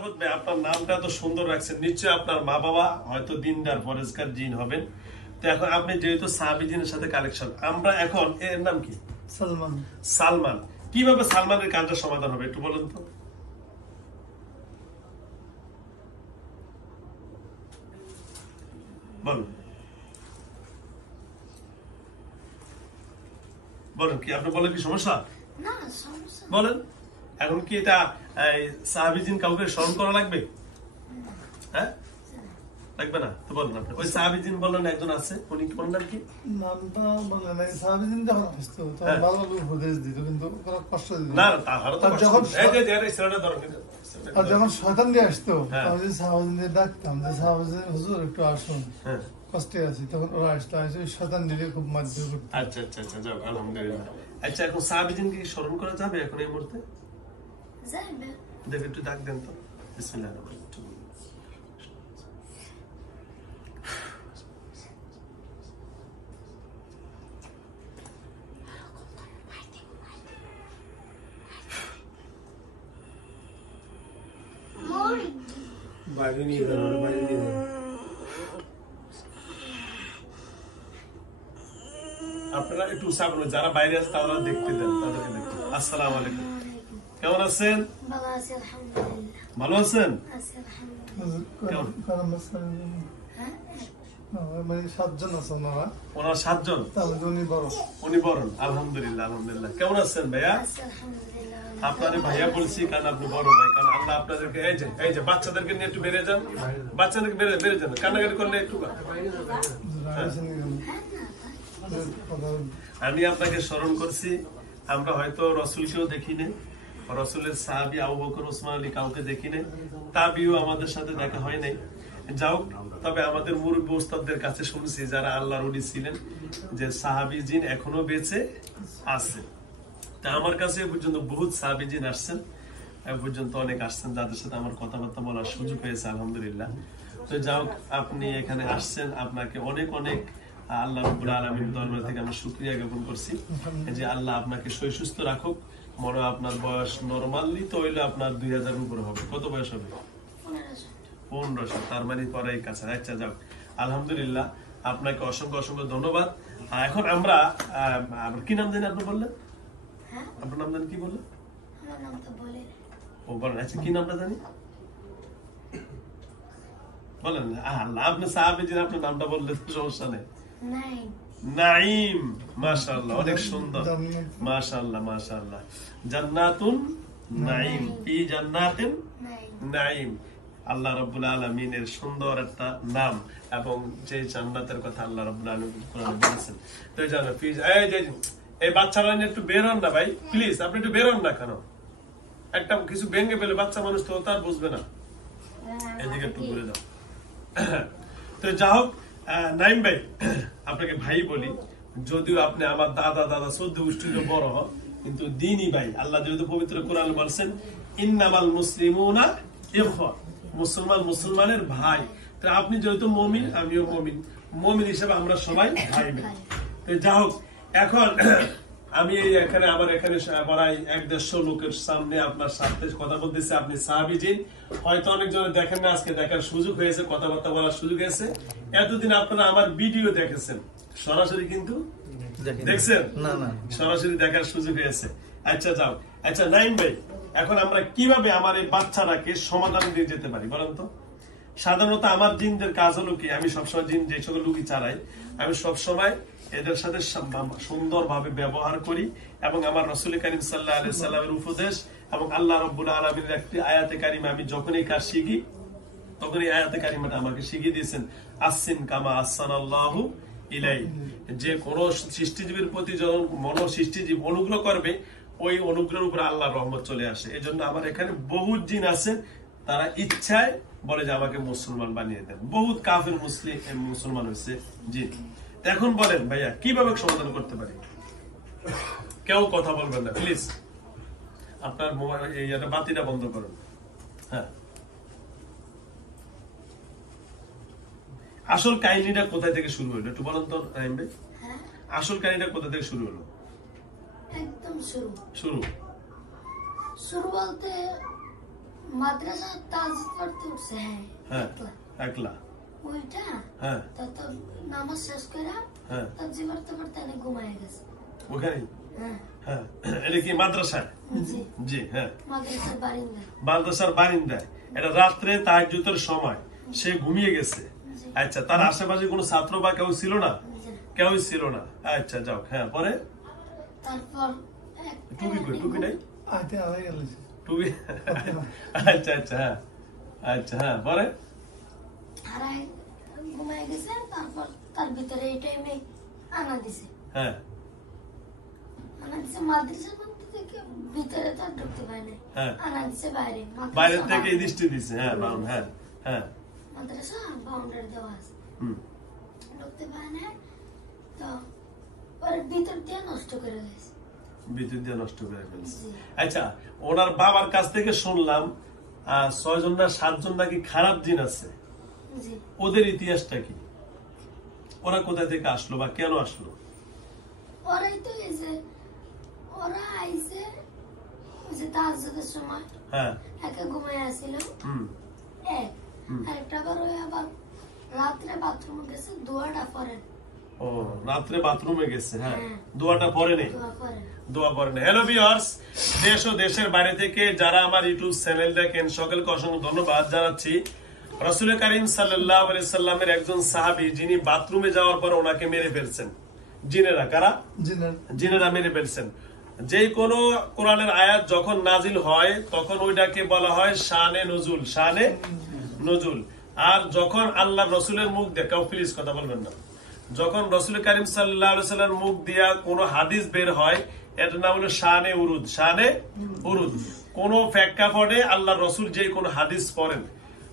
আপনার নামটা তো সুন্দর রাখছেন, নিশ্চয়ই আপনার মা বাবা হয়তো দিনদার পরেজগার জিন হবেন। তো এখন আপনি যেহেতু সাহাবী জিনের সাথে কালেকশন, আমরা এখন এর নাম কি? সালমান। সালমান। কিভাবে সালমানের কাজটা সমাধান হবে একটু বলুন তো। বলুন বলুন কি আপনি বলেন কি সমস্যা? না সমস্যা বলেন। এখন কি এটা সাহাবী জিন কাউকে স্মরণ করা লাগবে? হ্যাঁ লাগবে না তো বলেন আপনি। ওই সাহাবী জিন বলেন একজন আছে, উনি কোন নাম কি? নামটা বলে নাই। সাহাবীন যখন আসতো তখন ভালো ভালো উপদেশ দিত, কিন্তু ওরা কষ্ট দিত না তাহারও তো যখন ছেলেটা ধরেন। আর যখন শয়তান দিয়ে আসতো হ্যাঁ। তখন যদি সাহাবীদের ডাকতাম যে সাহাবীদের হুজুর একটু আসুন, হ্যাঁ কষ্টে আছি, তখন ওরা আসতো, এসে শয়তান দিলে খুব মারধর করতো। আচ্ছা আচ্ছা আচ্ছা যাও আলহামদুলিল্লাহ। আচ্ছা এখন সাহাবী জিনকে কি স্মরণ করা যাবে এখন এই মুহূর্তে? যাবে দেখে একটু ডাক দেন তো। বিসমিল্লাহির রহমানির রহিম। বাইরে নিয়ে যান, বাইরে নিয়ে যান। আপনারা একটু সাবধান, যারা বাইরে আছে তারা দেখতে দেন, তাদেরকে দেখতে। আসসালামু আলাইকুম, কেমন আছেন? ভালো আছি আলহামদুলিল্লাহ। ভালো আছেন? আছি আলহামদুলিল্লাহ। কারণ হ্যাঁ মানে 7 জন আছে ওনারা, ওনার 7 জন, তাহলে উনি বড়। উনি বড়। আলহামদুলিল্লাহ আলহামদুলিল্লাহ। কেমন আছেন ভাইয়া? আছি আলহামদুলিল্লাহ। আপনারে ভাইয়া বলছি কারণ আপনি বড় ভাই, কারণ আল্লাহ আপনাদেরকে এই যে বাচ্চাদেরকে নিয়ে একটু বেরিয়ে যান, বাচ্চাদেরকে বেরিয়ে যান, কান্নাকাটি করলে একটু। আমি আপনাকে স্মরণ করছি, আমরা হয়তো রসুলকেও দেখি না, রসুলের সাহাবী আবু বকর ওসমান আলী কাউকে দেখি না, তাবিও আমাদের সাথে দেখা হয় নাই। যাও, তবে আমাদের মুরব্বী ওস্তাদদের কাছে শুনছি যারা আল্লাহর ওলি ছিলেন যে সাহাবী জিন এখনো বেঁচে আছে। তা আমার কাছে এ পর্যন্ত বহুত সাহাবী জিন আসছেন, এ পর্যন্ত অনেক আসছেন যাদের সাথে আমার কথাবার্তা বলার সুযোগ হয়েছে আলহামদুলিল্লাহ। তো যাও, আপনি এখানে আসছেন, আপনাকে অনেক অনেক আল্লাহ রাব্বুল আলামিনের দরবার থেকে আমি শুকরিয়া জ্ঞাপন করছি যে আল্লাহ আপনাকে সুস্থ রাখুক। মনে হয় আপনার বয়স নরমালি তো হইলে আপনার 2000 উপরে হবে। কত বয়স হবে? 1500। তার মানে পরে কাছে। আচ্ছা যাও, আলহামদুলিল্লাহ, আপনাকে অসংখ্য অসংখ্য ধন্যবাদ। এখন আমরা কি নাম জানি আপনি বললেন? হ্যাঁ আপনার নাম জানি কি বললেন? আমার নাম তো বলে ও বলেন। আচ্ছা কি নামটা জানি বলেন। আল্লাহ, আপনি সাহাবী জিন, আপনার নামটা বললে তো সমস্যা নেই। নাই নাঈম, মাশাআল্লাহ, অনেক সুন্দর। মাশাআল্লাহ মাশাআল্লাহ। জান্নাতুন নাঈম, ফি জান্নাতিন নাই নাঈম। আল্লাহ রাব্বুল আলামিনের সুন্দর একটা নাম, এবং যে জান্নাতের কথা আল্লাহ রাব্বুল আলামিন কোরআনে বলেছেন। তো এই জান্নাত ফি, এই বাচ্চারা নিয়ে একটু বের হন না ভাই, প্লিজ। আপনি একটু বের হন না কেন? একটা কিছু ভেঙে ফেলে বাচ্চা মানুষ তো তার বুঝবে না। এদিকে একটু ঘুরে দাও। তো যা হোক, নাইম ভাই, আপনাকে ভাই বলি, যদিও আপনি আমার দাদা 14 গোষ্ঠীর বড় হন, কিন্তু দিনই ভাই। আল্লাহ যেহেতু পবিত্র কোরআন বলছেন ইন্নামাল মুসলিমুনা ইখওয়া, মুসলমান মুসলমানের ভাই। তো আপনি যেহেতু মুমিন, আমিও মুমিন, মুমিন হিসেবে আমরা সবাই ভাই ভাই। তো যা হোক, এখন আমি এখানে আমার এখানে প্রায় 150 লোকের সামনে আপনার সাথে কথা বলতেছি। আপনি সাহাবী জিন, হয়তো অনেকজনে দেখেন না, আজকে দেখার সুযোগ হয়েছে, কথাবার্তা বলার সুযোগ হয়েছে। এতদিন আপনারা আমার ভিডিও দেখেছেন, সরাসরি কিন্তু দেখছেন না না, সরাসরি দেখার সুযোগ হয়েছে। আচ্ছা যাও। আচ্ছা নাইম ভাই, এখন আমরা কিভাবে আমার এই বাচ্চাটাকে সমাধান দিয়ে যেতে পারি বলেন তো? সাধারণত আমার জিনদের কাজ হলো কি, আমি সবসময় জিন যে সকল লুকি চালাই, আমি সবসময় এদের সাথে সুন্দরভাবে ব্যবহার করি, এবং আমার রাসূল কারীম সাল্লাল্লাহু আলাইহি সাল্লামের উপদেশ এবং আল্লাহ রাব্বুল আলামিনের একটি আয়াতে কারিমা, আমি যখনই কাজ শিখি তখন এই আয়াতে কারিমাটা আমাকে শিখিয়ে দিয়েছেন, আসিন কামা আহসানাল্লাহু ইলাই। যে কোন সৃষ্টিজীবীর প্রতি যখন সৃষ্টিজীব অনুগ্রহ করবে, ওই অনুগ্রহের উপর আল্লাহর রহমত চলে আসে। এই জন্য আমার এখানে বহুত জিন আছে, তারা ইচ্ছায় বলে যে আমাকে মুসলমান বানিয়ে দেন। বহুত কাফের মুসলমান হয়েছে জিন। এখন বলেন ভাইয়া, কিভাবে সমাধান করতে পারি? কেউ কথা বলবেন না প্লিজ, আপনার মোবাইল বাতিটা বন্ধ করুন। হ্যাঁ, আসল কাহিনীটা কোথায় থেকে শুরু হলো একটু বলেন তো নাইম ভাই? আসল কাহিনীটা কোথা থেকে শুরু হলো? একদম শুরু শুরু শুরু বলতে মাদ্রাসা তাহাজ্জুদ পড়তে উঠছে, হ্যাঁ একলা। একলা ওইটা হ্যাঁ তো নামাজ শেষ করে হ্যাঁ তাহাজ্জুদ পড়তে পড়তে আমি ঘুমায় গেছে। ওখানেই হ্যাঁ হ্যাঁ এটা কি মাদ্রাসায়? জি জি হ্যাঁ মাদ্রাসার বারিন্দা। মাদ্রাসার বারিন্দায় এটা রাত্রে তাহাজ্জুদের সময় সে ঘুমিয়ে গেছে। জি আচ্ছা তার আশেপাশে কোনো ছাত্র বা কেউ ছিল না? জি। কেউই ছিল না। আচ্ছা যাও হ্যাঁ পরে তারপর টুপি কই? টুপি নাই? আইতে আড়াই গেল টুপি আচ্ছা আচ্ছা হ্যাঁ আচ্ছা হ্যাঁ পরে হারাই ঘুমায় গেছে। তারপর তার ভিতরে এই টাইমে আনা দিছে, হ্যাঁ আনা দিছে মাদ্রাসার মধ্যে থেকে, ভিতরে তো আর ঢুকতে পারে না। হ্যাঁ। আনা দিছে বাইরে, বাইরে থেকে এই দৃষ্টি দিছে। হ্যাঁ বাউন হ্যাঁ হ্যাঁ মাদ্রাসা বাউন্ডারি দেওয়া আছে, হুম ঢুকতে পারে না। তো পরে ভিতর দিয়ে নষ্ট করে গেছে। বিদ্যুৎ দিয়ে নষ্ট করে ফেলছে। জি আচ্ছা ওনার বাবার কাছ থেকে শুনলাম 6 জন না 7 জন নাকি খারাপ জিন আছে। জি ওদের ইতিহাসটা কি? ওরা কোথা থেকে আসলো বা কেন আসলো? ওরাই তো এসে, ওরা আইসে ওই যে তাহাজ্জুদের সময় হ্যাঁ একা ঘুমায় আসছিল হুম এক, হুম। আরেকটা বার ওই আবার রাত্রে বাথরুমে গেছে, দোয়াটা পড়েন, ও রাত্রে বাথরুমে গেছে। হ্যাঁ হ্যাঁ। দোয়াটা পরে নেই, দোয়া পড়েন। দোয়া পরে নেই। হ্যালো ভিউয়ার্স, দেশ ও দেশের বাইরে থেকে যারা আমার ইউটিউব চ্যানেল দেখেন সকলকে অসংখ্য ধন্যবাদ জানাচ্ছি। রাসূল করিম সাল্লাল্লাহু আলাইহি সাল্লামের একজন সাহাবী যিনি বাথরুমে যাওয়ার পর ওনাকে মেরে ফেলছেন জিনেরা। কারা? জিনের জিনেরা মেরে ফেলছেন। যে কোনো কোরআনের আয়াত যখন নাজিল হয় তখন ওইটাকে বলা হয় শানে নজুল, শানে নজুল। আর যখন আল্লাহ রসুলের মুখ দিয়ে, কেউ প্লিজ কথা বলবেন না, যখন রসুল করিম সাল্লাল্লাহু আলাইহি সাল্লামের মুখ দিয়া কোনো হাদিস বের হয় এটার নাম হলো শানে উরুদ, শানে উরুদ। কোন প্রেক্ষাপটে আল্লাহ রসুল যে কোনো হাদিস পড়েন।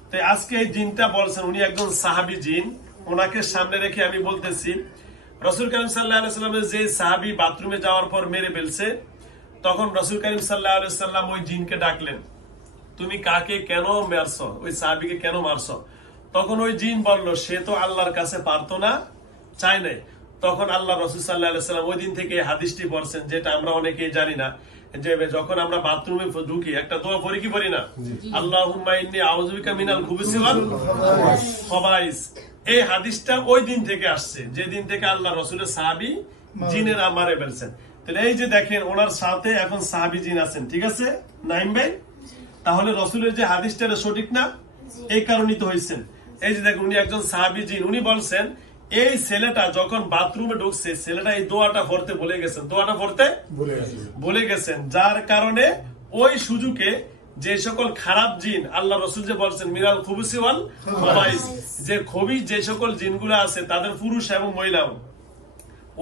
তো আজকে এই জিনটা বলছেন, উনি একজন সাহাবী জিন, ওনাকে সামনে রেখে আমি বলতেছি রসুল করিম সাল্লাল্লাহু আলাইহি সাল্লামের যে সাহাবী বাথরুমে যাওয়ার পর মেরে ফেলছে, তখন রসুল করিম সাল্লাল্লাহু আলাইহি সাল্লাম ওই জিনকে ডাকলেন, তুমি কাকে কেন মারছ, ওই সাহাবীকে কেন মারছ? তখন ওই জিন বলল সে তো আল্লাহর কাছে পারতো না, চাই নাই। তখন আল্লাহ রসুল সাল্লাল্লাহু আলাইহি সাল্লাম ওই দিন থেকে এই হাদিসটি বলছেন, যেটা আমরা অনেকেই জানি না, যে যখন আমরা বাথরুমে ঢুকি একটা দোয়া পড়ি কি পড়ি না? আল্লাহুম্মা ইন্নী আউযু বিকা মিনাল খুবুসি ওয়াল খাবাইস। এই হাদিসটা ওই দিন থেকে আসছে, যে দিন থেকে আল্লাহ রসুলের সাহাবী জিনেরা মারে ফেলছেন। তাহলে এই যে দেখেন ওনার সাথে এখন সাহাবী জিন আছেন, ঠিক আছে নাইম ভাই? তাহলে রসুলের যে হাদিসটা সঠিক না? এই কারণেই তো হয়েছেন। এই যে দেখুন উনি একজন সাহাবী জিন, উনি বলছেন এই ছেলেটা যখন বাথরুমে ঢুকছে ছেলেটা এই দোয়াটা পড়তে ভুলে গেছেন, দোয়াটা পড়তে বলে গেছে। ভুলে গেছেন, যার কারণে ওই সুযোগে যে সকল খারাপ জিন, আল্লাহ রসুল যে বলছেন মিনাল খুবুসি ওয়াল খাবাইস, যে খবিস যে সকল জিনগুলা আছে তাদের পুরুষ এবং মহিলাও,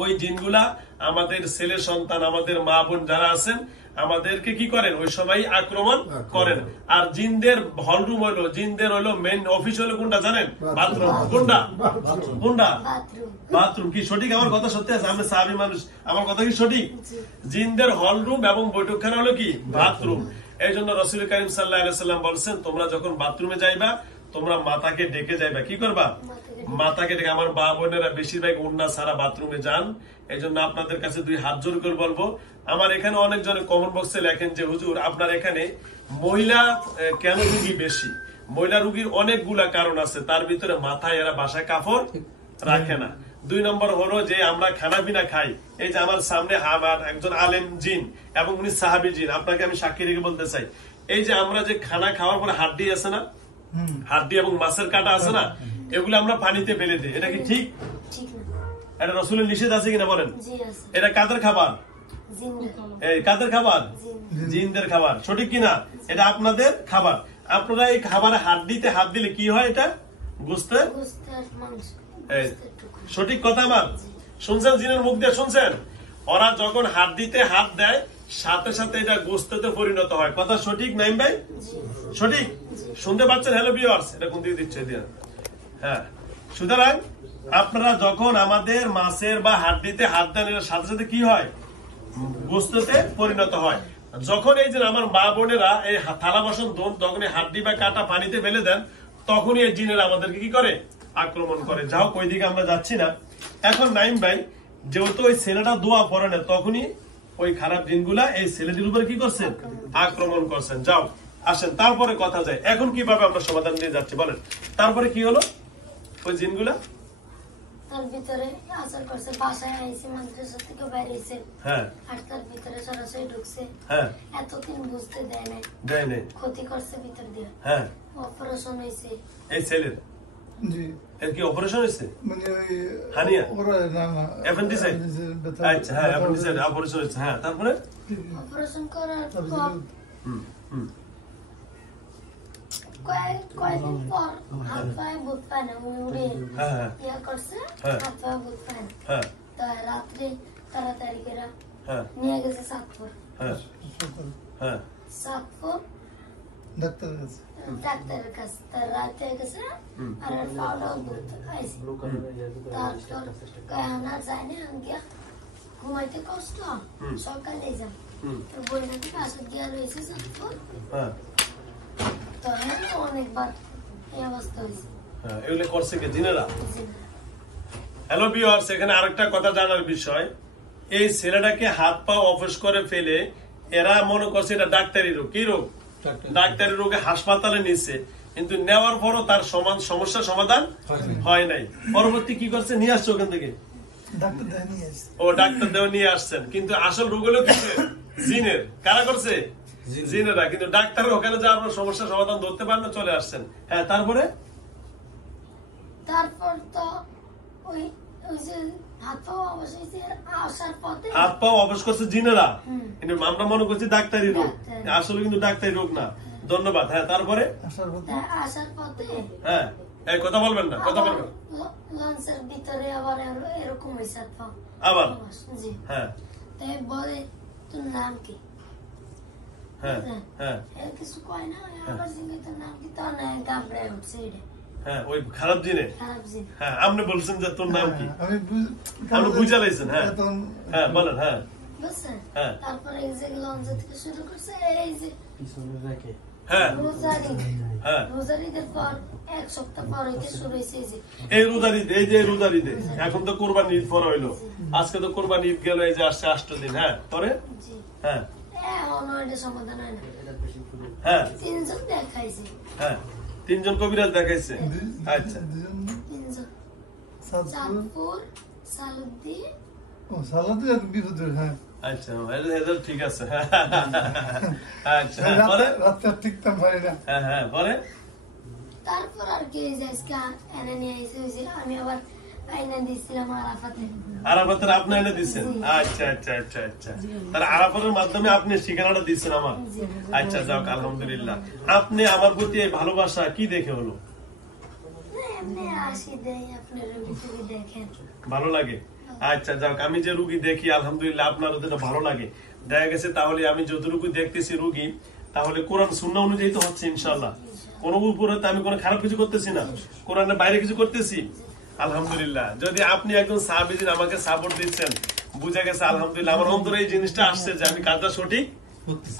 ওই জিনগুলা আমাদের ছেলে সন্তান, আমাদের মা বোন যারা আছেন আমাদেরকে কি করেন ওই সময় আক্রমণ করেন। আর জিনদের হলরুম হইলো, জিনদের হইলো মেইন অফিস হলো কোনটা জানেন? বাথরুম। কোনটা? কোনটা? বাথরুম। বাথরুম। কি সঠিক? আমার কথা সত্যি আছে? আমি সাহাবী মানুষ, আমার কথা কি সঠিক? জি জিনদের হলরুম এবং বৈঠকখানা হলো কি? বাথরুম। এই জন্য রাসূল করিম সাল্লাল্লাহু আলাইহি সাল্লাম বলছেন তোমরা যখন বাথরুমে যাইবা তোমরা মাতাকে ডেকে যাইবা। কি করবা? মাতাকে ডেকে। আমার মা বোনেরা বেশিরভাগ উন্না সারা বাথরুমে যান, এই জন্য আপনাদের কাছে 2 হাত জোর করে বলবো। আমার এখানে অনেকজনে কমেন্ট বক্সে লেখেন যে হুজুর আপনার এখানে মহিলা কেন রুগী বেশি? মহিলা রুগীর অনেকগুলা কারণ আছে, তার ভিতরে মাথায় এরা বাসায় কাপড় রাখে না। 2 নম্বর হলো যে আমরা খানা পিনা খাই। এই যে আমার সামনে আমার একজন আলেম জিন এবং উনি সাহাবী জিন, আপনাকে আমি সাক্ষী রেখে বলতে চাই, এই যে আমরা যে খানা খাওয়ার পরে হাড্ডি আছে না, হাড্ডি এবং মাছের কাটা আছে না, এগুলো আমরা পানিতে ফেলে দিই, এটা কি ঠিক? ঠিক না। এটা রসুলের নিষেধ আছে কিনা বলেন? জি আছে। এটা কাদের খাবার? জিন্দা। এই কাদের খাবার? জিন। জিনদের খাবার। সঠিক কিনা? এটা আপনাদের খাবার। আপনারা এই খাবারে হাড্ডিতে হাত দিলে কি হয়? এটা গোস্তে গোস্তের মাংস। এই, গোস্তের টুকরো। সঠিক কথা আমার শুনছেন? জিনের মুখ দিয়ে শুনছেন? ওরা যখন হাড্ডিতে হাত দেয় সাথে সাথে এটা গোস্তেতে পরিণত হয়। কথা সঠিক নাইম ভাই? জি সঠিক শুনতে পাচ্ছেন? হ্যালো ভিউয়ার্স, এটা কোন দিকে দিচ্ছে দিয়ে? হ্যাঁ, সুতরাং আপনারা যখন আমাদের মাছের বা হাড্ডিতে হাত দেন এর সাথে সাথে কি হয়? গোস্তেতে পরিণত হয়। যখন এই যে আমার মা বোনেরা এই থালা বাসন ধোন, তখন এই হাড্ডি বা কাটা পানিতে ফেলে দেন, তখনই এই জিনেরা আমাদেরকে কি করে? আক্রমণ করে। যাও ওই দিকে আমরা যাচ্ছি না। এখন নাইম ভাই যেহেতু ওই ছেলেটা দোয়া পড়ে না, তখনই ওই খারাপ জিনগুলা এই ছেলেটির উপর কি করছেন? আক্রমণ করছেন। যাও আসেন তারপরে কথা যায় এখন কিভাবে আমরা সমাধান দিয়ে যাচ্ছি বলেন। তারপরে কি হলো ওই জিনগুলা তার ভিতরে আচার করছে, বাসায় আইসে মাদ্রাসা থেকে বাইরে হয়েছে, হ্যাঁ আর তার ভিতরে সরাসরি ঢুকছে, হ্যাঁ এতদিন বুঝতে দেয় নাই, দেয় নেই, ক্ষতি করছে ভিতর দিয়ে, হ্যাঁ অপারেশন হয়েছে। এই ছেলের জি এর কি অপারেশন হয়েছে? মানে ওই হানিয়া? ওরা না অ্যাপেন্ডিসাইট? আচ্ছা হ্যাঁ অ্যাপেন্ডিসাইট অপারেশন হয়েছে, হ্যাঁ তারপরে অপারেশন করার পর হুম হুম কয়েকদিন পর হাত পায়ে বুঝ পায় না, উড়ে হ্যাঁ হ্যাঁ ইয়া করছে, হ্যাঁ। হাত পায়ে বুঝ পায় না। হ্যাঁ তো রাত্রে তাড়াতাড়ি করে হ্যাঁ নিয়ে গেছে সাতপুর। হ্যাঁ হ্যাঁ সাতপুর ডাক্তারের কাছে ডাক্তারের কাছে, তার রাতে গেছে আর পাউডার বুঝতে আইসি। তারপর কায়নার যায় না, আমি গিয়া ঘুমাইতে কষ্ট, সকালে যাম। হুম তো বই নাকি পাশে গিয়া রয়েছে সাতপুর, হ্যাঁ তো অনেকবার এই অবস্থা হয়েছে। হ্যাঁ এগুলো করছে কি জিনেরা? হ্যালো ভিউয়ার্স, এখানে আরেকটা কথা জানার বিষয়, এই ছেলেটাকে হাত পা অফিস করে ফেলে এরা মনে করছে এটা ডাক্তারি রোগ। কি রোগ? ডাক্তারি রোগে হাসপাতালে নিচ্ছে, কিন্তু নেওয়ার পরও তার সমস্যার সমাধান হয় নাই। পরবর্তী কি করছে? নিয়ে আসছে ওখান থেকে, ডাক্তার দেয় নিয়ে আসছে। ও ডাক্তার দেওয়া নিয়ে আসছেন, কিন্তু আসল রোগ হলো কিছু জিনের। কারা করছে? জিনেরা। কিন্তু ডাক্তার ওখানে যে আপনার সমস্যার সমাধান ধরতে পারেন না, চলে আসছেন। হ্যাঁ তারপরে তারপর তো ওই ওই যে হাত পা অবশ্যই আসার পথে হাত পা অফিস করছে জিনেরা, হুম। কিন্তু আমরা মনে করছি ডাক্তারি রোগ, ডাক্তারি। আসলে কিন্তু ডাক্তারি রোগ না। ধন্যবাদ। হ্যাঁ তারপরে আসার পথে হ্যাঁ এই কথা বলবেন না, কথা বলবেন লঞ্চের ভিতরে আবার এরকম হয়েছে হাত পা আবার। জি। হ্যাঁ তাই বলে তোর নাম কি? হ্যাঁ হ্যাঁ এর কিছু কয় না, আবার জিজ্ঞেস তোর নাম কি? তোর না গাবড়ায় উঠছে এটা হ্যাঁ ওই খারাপ জিনে। খারাপ জিনিস। হ্যাঁ আপনি বলছেন যে তোর নাম কি, আমি আপনি বুঝে লাইছেন। হ্যাঁ তখন হ্যাঁ বলেন। হ্যাঁ বুঝছেন? হ্যাঁ। তারপরে এই যে লঞ্চ থেকে শুরু করছে, এই যে হ্যাঁ রোজারি, হ্যাঁ রোজারিদের পর এক সপ্তাহ পর হইতে শুরু হয়েছে এই যে এই রোজারিতে, এই যে রোজারিতে এখন তো কোরবানি ঈদ পর হইলো, আজকে তো কোরবানি ঈদ গেল, এই যে আসছে 8 দিন। হ্যাঁ পরে জি হ্যাঁ এমন এটা সমাধান হয় না। হ্যাঁ 3 জন দেখাইছে, হ্যাঁ 3 জন কবিরাজ দেখাইছে। আচ্ছা দুজন 3 জন সাতপুর চাঁদপুর, সালুদ্দি, ও সালাতে বিপদের। হ্যাঁ আচ্ছা এদের ঠিক আছে। আচ্ছা হ্যাঁ, পরে রাতটা ঠিকঠাক পারি না। হ্যাঁ হ্যাঁ পরে তারপর আর কি এই যে আজকে এনে নিয়ে আইছে, ওই যে আমি আবার আইনা দিয়েছিলাম আরাফাতে। আরাফাতের আপনি এনে দিচ্ছেন? আচ্ছা আচ্ছা আচ্ছা আচ্ছা, তাহলে আরাফাতের মাধ্যমে আপনি ঠিকানাটা দিচ্ছেন আমার। আচ্ছা যাক আলহামদুলিল্লাহ। আপনি আমার প্রতি এই ভালোবাসা কি দেখে হলো? না, এমনি আসি দেই, আপনি রুগী টুগী দেখেন। ভালো লাগে? আচ্ছা যাক, আমি যে রুগী দেখি আলহামদুলিল্লাহ আপনারও যেটা ভালো লাগে দেখা গেছে। তাহলে আমি যতটুকু দেখতেছি রুগী, তাহলে কোরআন সুন্নাহ অনুযায়ী তো হচ্ছে ইনশাআল্লাহ। কোন উপরে তো আমি কোনো খারাপ কিছু করতেছি না, কোরআনের বাইরে কিছু করতেছি আলহামদুলিল্লাহ। যদি আপনি একজন সাহাবীজিন আমাকে সাপোর্ট দিচ্ছেন, বুঝা গেছে আলহামদুলিল্লাহ। আমার অন্তরে এই জিনিসটা আসছে যে আমি কাজটা সঠিক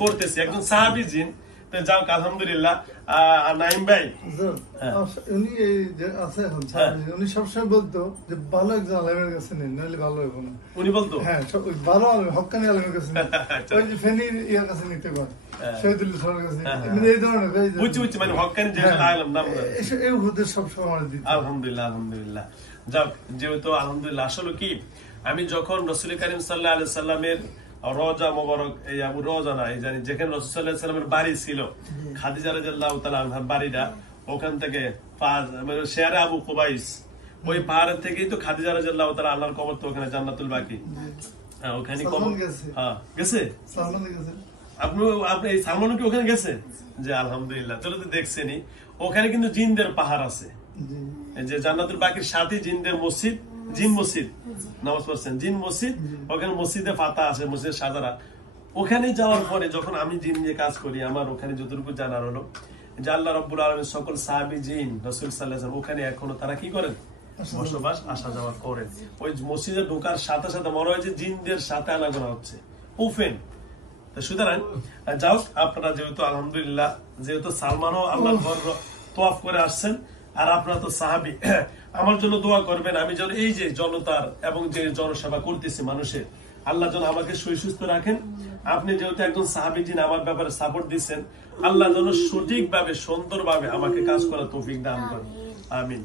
করতেছি, একজন সাহাবীজিন। তো যাক আলহামদুলিল্লাহ। নাইম ভাই হ্যাঁ। উনি এই যে আছে এখন উনি সবসময় বলতো যে ভালো একজন আলেমের কাছে নেন, নাহলে ভালো হবে না। উনি বলতো হ্যাঁ ওই ভালো আলেম, হক্কানি আলেমের কাছে নেন। ওই যে ফেনীর ইয়ার কাছে নিতে পারে, শহীদুল্লাহ সাহেবের কাছে নিতে, মানে এই ধরনের বুঝছি বুঝছি, মানে হক্কানি যে আলেম নাম এই উপদেশ সবসময় আমার দিত। আলহামদুলিল্লাহ আলহামদুলিল্লাহ। যাক যেহেতু আলহামদুলিল্লাহ, আসলে কি আমি যখন রাসূল করিম সাল্লাল্লাহু আলাইহি সাল্লামের রওজা মোবারক, এই আবু রওজা না, এই জানি যেখানে রাসূল সাল্লাল্লাহু আলাইহি সাল্লামের বাড়ি ছিল, খাদিজা রাদিয়াল্লাহু তাআলা আনহার বাড়িটা, ওখান থেকে শেয়ারে আবু কুবাইস, ওই পাহাড়ের থেকেই তো খাদিজা রাদিয়াল্লাহু তাআলা আনহার কবর, তো ওখানে জান্নাতুল বাকি। হ্যাঁ ওখানে কবর। হ্যাঁ গেছে সালমান গেছে। আপনি এই সালমান কি ওখানে গেছে? যে আলহামদুলিল্লাহ, চলো তো দেখছেনি। ওখানে কিন্তু জিনদের পাহাড় আছে, যে জান্নাতুল বাকির সাথে জিনদের মসজিদ, জিন মসজিদ নামাজ পড়ছেন, জিন মসজিদ। ওখানে মসজিদে ফাতা আছে, মসজিদের সাজারা। ওখানে যাওয়ার পরে যখন আমি জিন নিয়ে কাজ করি, আমার ওখানে যতটুকু জানার হলো যে আল্লাহ রাব্বুল আলামিন সকল সাহাবী জিন রাসূল সাল্লাল্লাহু আলাইহি ওয়াসাল্লাম ওখানে এখনো তারা কি করেন? বসবাস, আসা যাওয়া করেন। ওই মসজিদে ঢোকার সাথে সাথে মনে হয় যে জিনদের সাথে আনাগোনা হচ্ছে, ওপেন। সুতরাং যাও, আপনারা যেহেতু আলহামদুলিল্লাহ, যেহেতু সালমানও আল্লাহর ঘর তওয়াফ করে আসছেন, আর আপনারা তো সাহাবী, আমার জন্য দোয়া করবেন আমি যেন এই যে জনতার এবং যে জনসেবা করতেছি মানুষের, আল্লাহ যেন আমাকে সুস্থ রাখেন। আপনি যেহেতু একজন সাহাবী যিনি আমার ব্যাপারে সাপোর্ট দিচ্ছেন, আল্লাহ যেন সঠিকভাবে সুন্দরভাবে আমাকে কাজ করার তৌফিক দান করেন। আমিন।